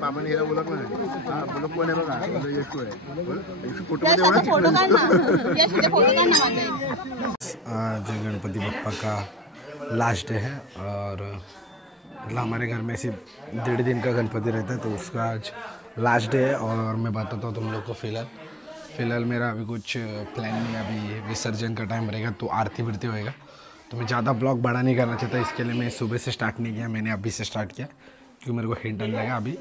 बाबांनी हिला ओळखलं नाही. बोलक कोण आहे बघा, येशू आहे. आज गणपति बप्पा का लास्ट डे है और मतलब हमारे घर में सिर्फ 1.5 दिन का गणपति रहता है, तो उसका आज लास्ट डे है। और मैं बताता हूँ तुम लोग को फ़िलहाल मेरा अभी कुछ प्लान नहीं है। अभी विसर्जन का टाइम रहेगा तो आरती बिरती होएगा, तो मैं ज़्यादा ब्लॉग बड़ा नहीं करना चाहता, इसके लिए मैं सुबह से स्टार्ट नहीं किया, मैंने अभी से स्टार्ट किया क्योंकि मेरे को हिंट आने लगा। अभी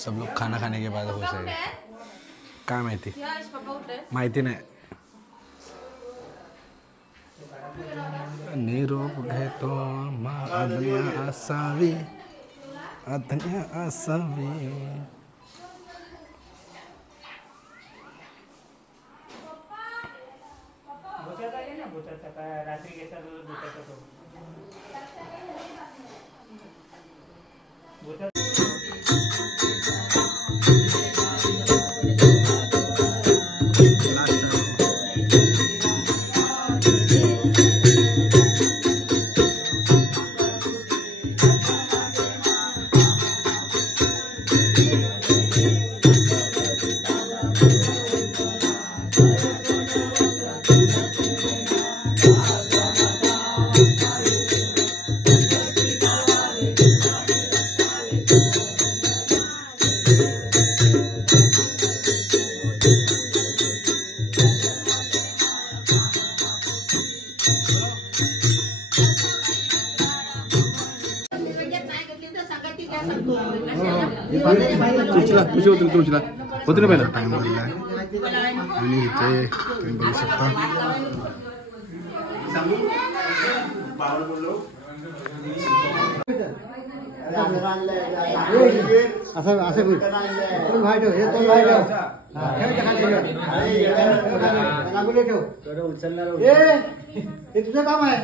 सब लोग खाना खाने के बाद हो जाएगा। काय माहिती नाही। निरोप घेतो आज्ञा असावी, आज्ञा असावी। तुळशीला होते ना पहिला टाइम झालेला आहे आणि इथे तुम्ही बघू शकता तुझं काम आहे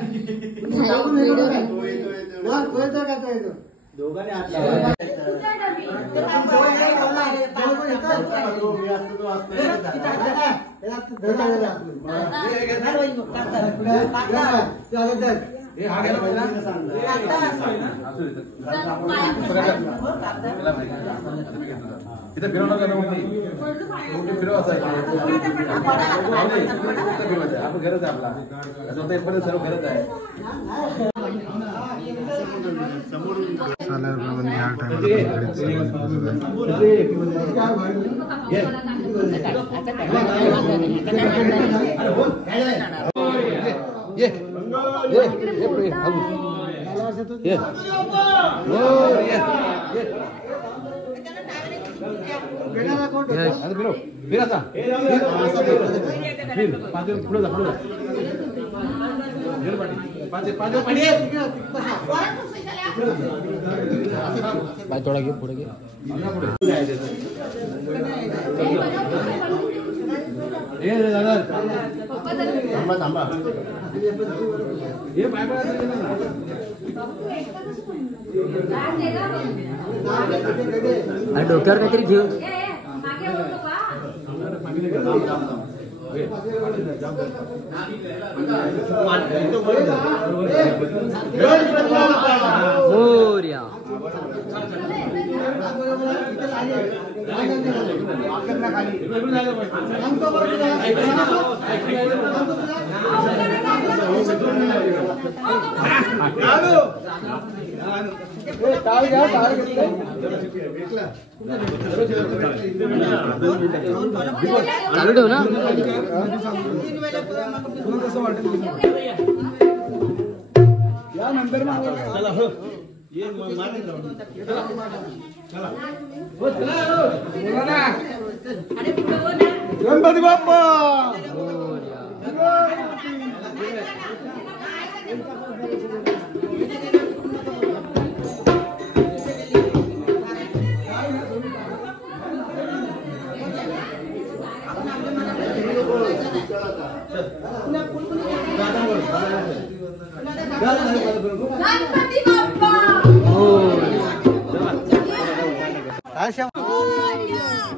थोड़ा घे पुढे घे डोक्यावर काहीतरी घेऊ चालू ठेव ना या नंतर गणपती बाप्पा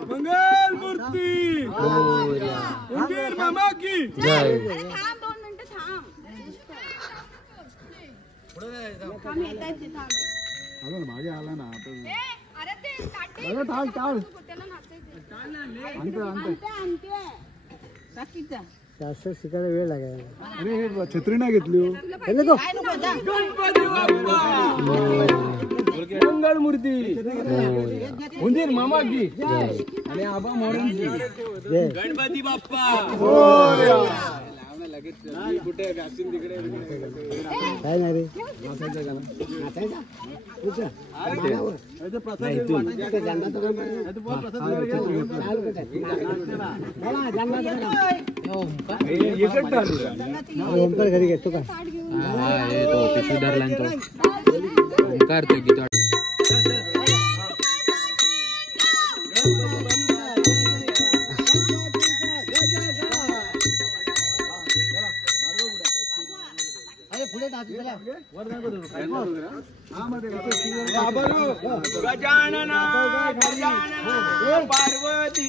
मंगल मूर्ती मामा की जय। अजून मागे आला ना आता अरे ते काटे अरे टाळ टाळ त्याला नाचायचं आणते जास्त शिकायला वेळ लागेल. अरे हे छत्री नाही घेतली हो. मंगल मूर्ती उंदीर मामा की आणि आबा म्हणून गणपती बाप्पा कुठे घासून तिकडे काय नाही रे ओमकार घरी घेतो का ओमकार तो गीत गजानना पार्वती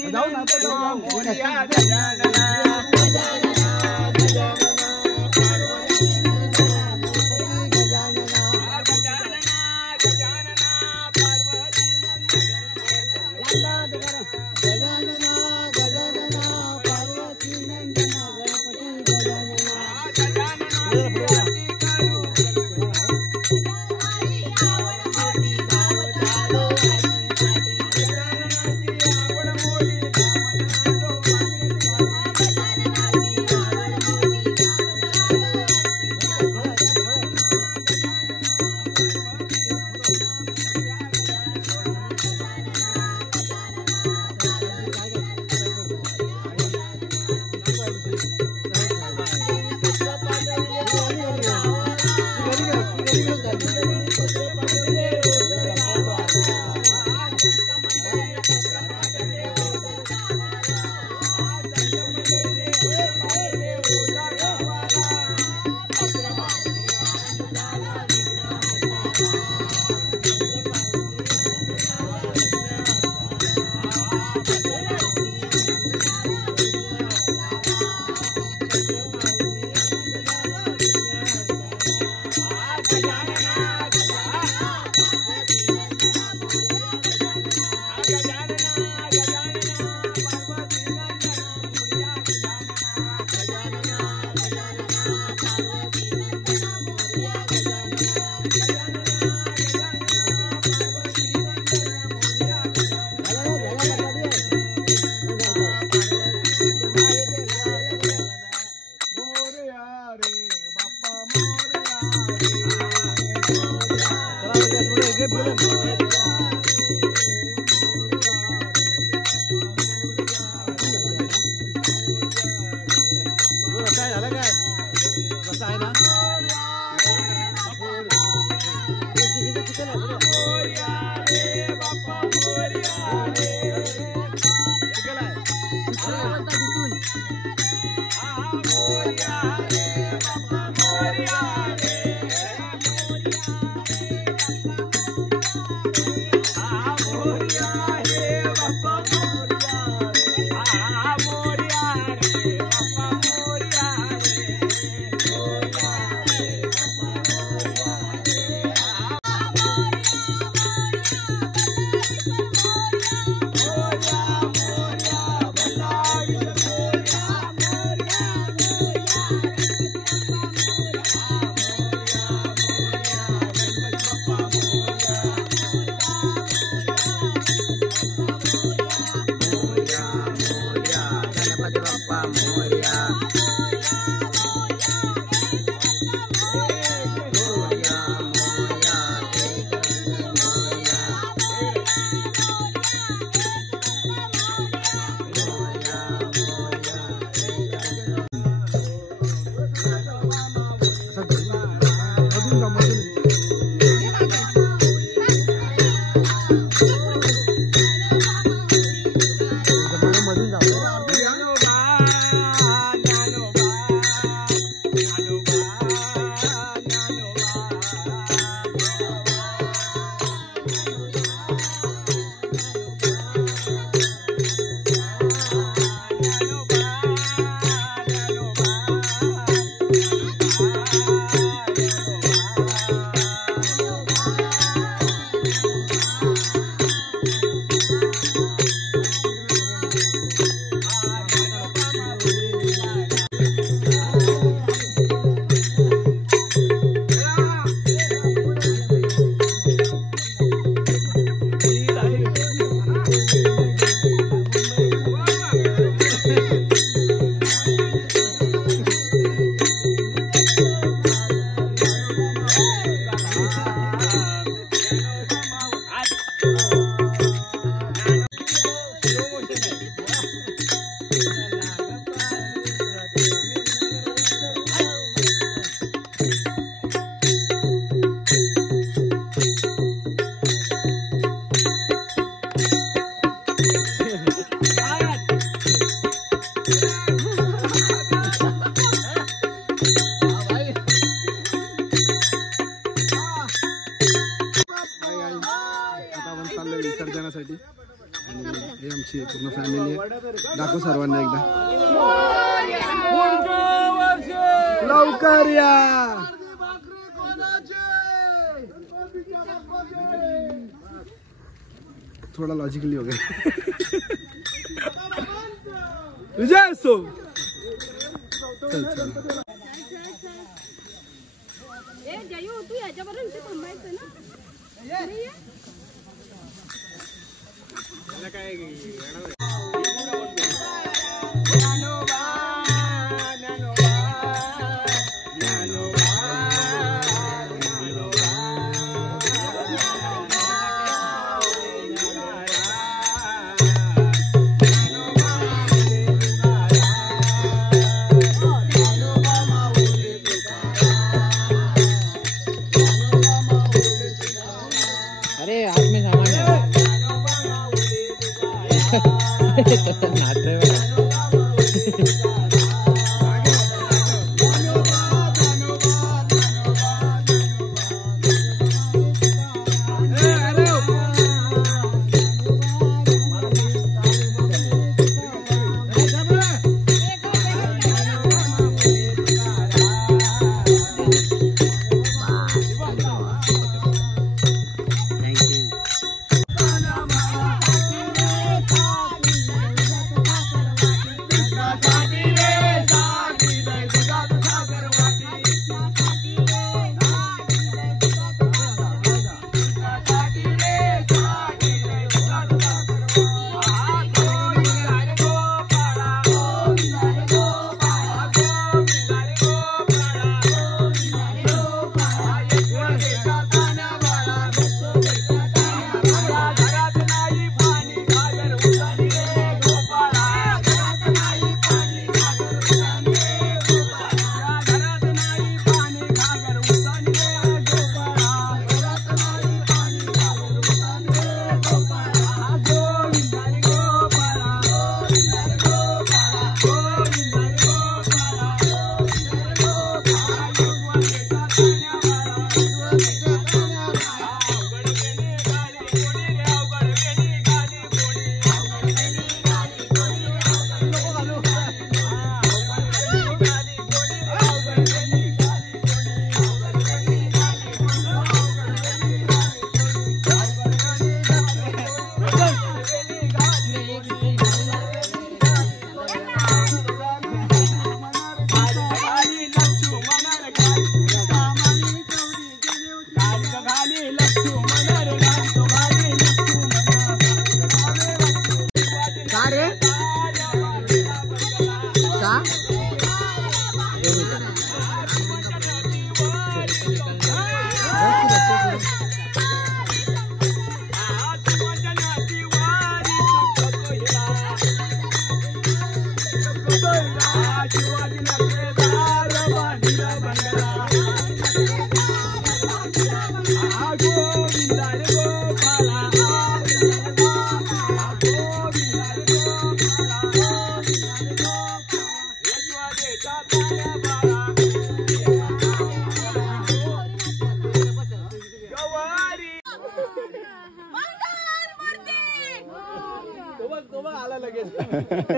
जेवणासाठी आणि हे आमची पूर्ण फॅमिली आहे. दाखव सर्वांना एकदा. लवकर या. थोड़ा लॉजिकली हो गया. विजय असो. चल चल. ए जयू तू याच्यापर्यंत थांबायचं ना. अरे हाथ में सामान है. नाच रहे हो.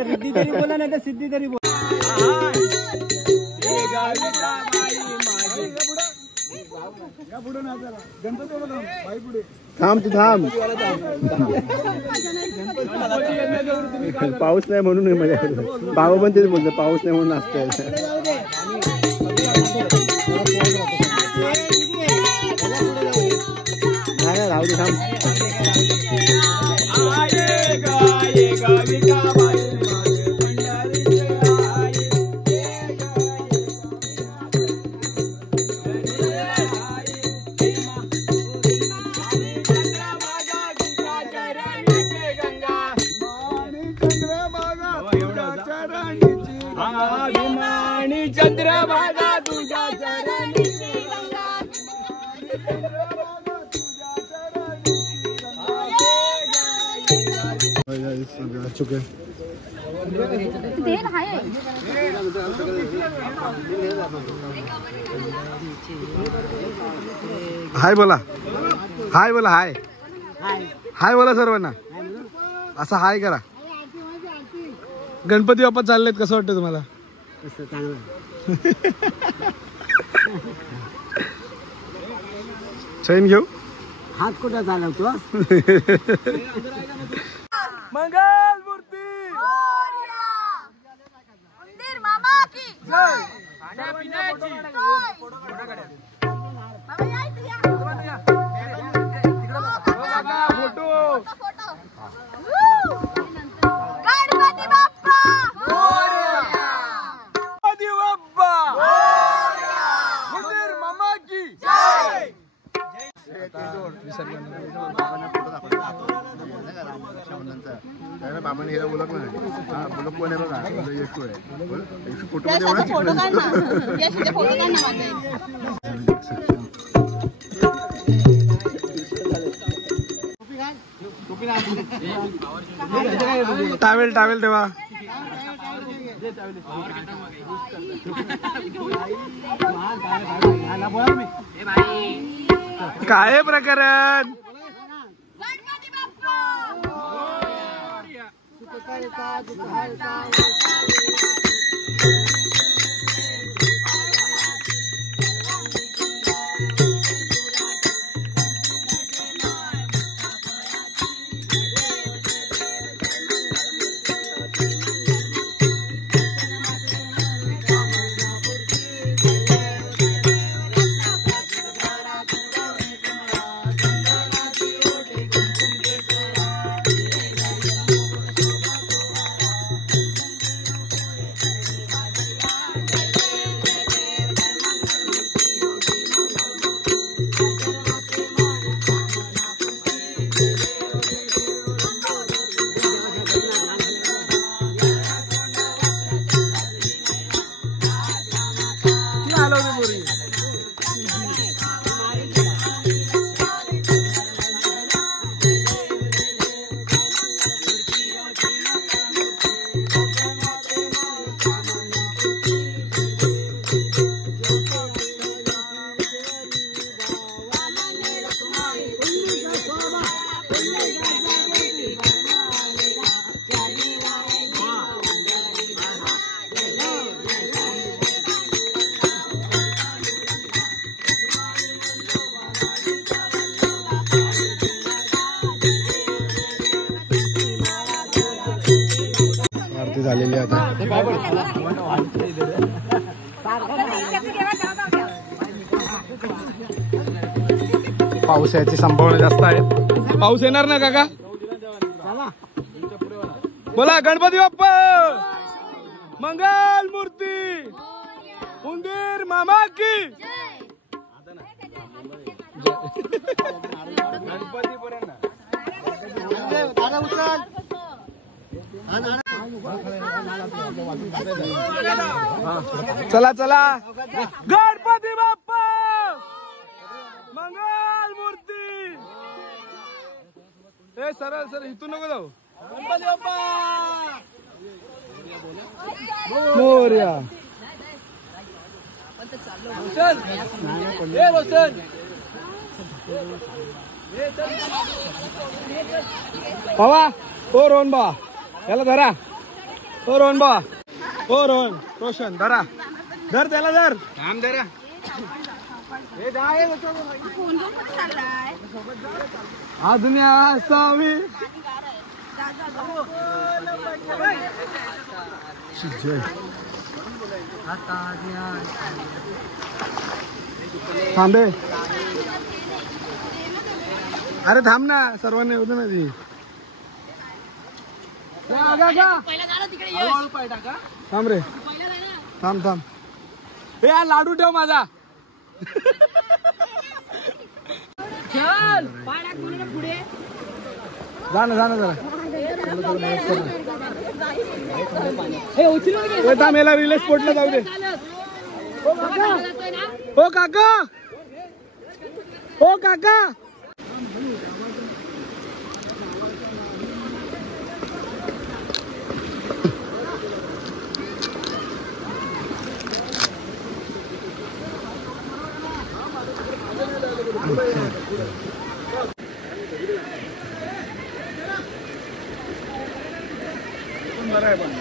रिद्धी तरी बोला नाही तर सिद्धी तरी बोला. थांब तू थांब. पाऊस नाही म्हणून मजा. बाबा पण तेच बोलतो पाऊस नाही म्हणून असतंय. नाही राहू दे थांब. चंद्रभागा तुझ्या चरणी चुके. तेल आहे. हाय बोला. हाय बोला. हाय हाय बोला सर्वांना. असा हाय करा. गणपती बाप्पा चाललेत, कसं वाटतं तुम्हाला? चैन घेऊ. हात कुठं चालवतो? मंगल मूर्ती मंदिर मामा की जय. फोटो. गणपती बाप्पा गणपती बाप्पा मंदिर मामा की जय. बाबांनी हिला बोलत नाही. बोलत कोण आहे बघा, येशू आहे. येशू फोटो फोटो काढ ना. यशचे फोटो काढ ना माझे. टावेल टावेल ठेवा. काय प्रकरण? गणपती बाप्पा आरती झालेली आहे आता. पाऊस याची संभावना जास्त आहे. पाऊस येणार ना काका? बोला गणपती बाप्पा मंगल मूर्ती उंदीर मामा की चला चला. गणपती बाप्पा मंगल मूर्ती. ए सरळ सर इथून नको जाऊ. गणपती बाप्पा मोरया. बाबा ओ रोहन बा याला धरा. ओ रोहन बा ओ रोहन रोशन धरा. धर त्याला धर. थांब धरा. हा दुनिया असावी. थांबे. अरे थांब ना, सर्वांनी होतं ना ती. थांब रे. थांब थांब. हे यार लाडू ठेव माझा. चल पुढे जा ना जरा. थांब याला रिले स्पोर्टला जाऊ दे. ओ काका ओ काका. बरं आहे पण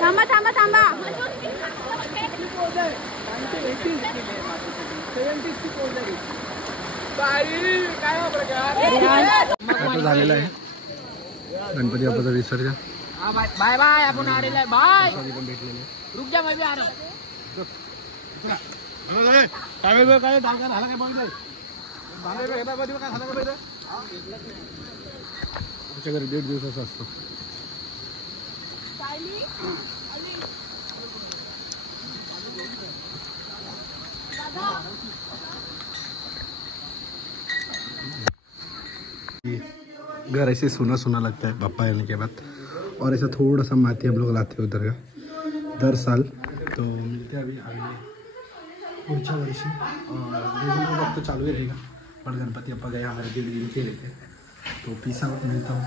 थांबा थांबा थांबा आता झालेला आहे गणपती बाप्पाचं विसर्जन. बाय बाय आपण आलेला आहे बाय रुक जा मैं भी आ रहा हूं. आमच्या घरी 1.5 दिवसाचा असतो. घर ऐसे सुना सुना लगता है पापा आने के बाद. और ऐसा थोड़ा सा माती हम लोग लाते हैं उधर का दर साल. तो मिलते हैं अभी पुढच्या वर्षी और रेगुलर वक्त तो चालू ही रहेगा. पर गणपति अप्पा गए हमारे 1.5 दिन के रहते. तो पीस आउट, मिलता हूँ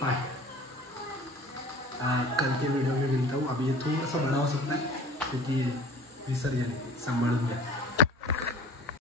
बाय. कल के वीडियो में मिलता हूँ. अभी ये थोड़ा सा बड़ा हो सकता है क्योंकि विसर्जन संभालूंगा.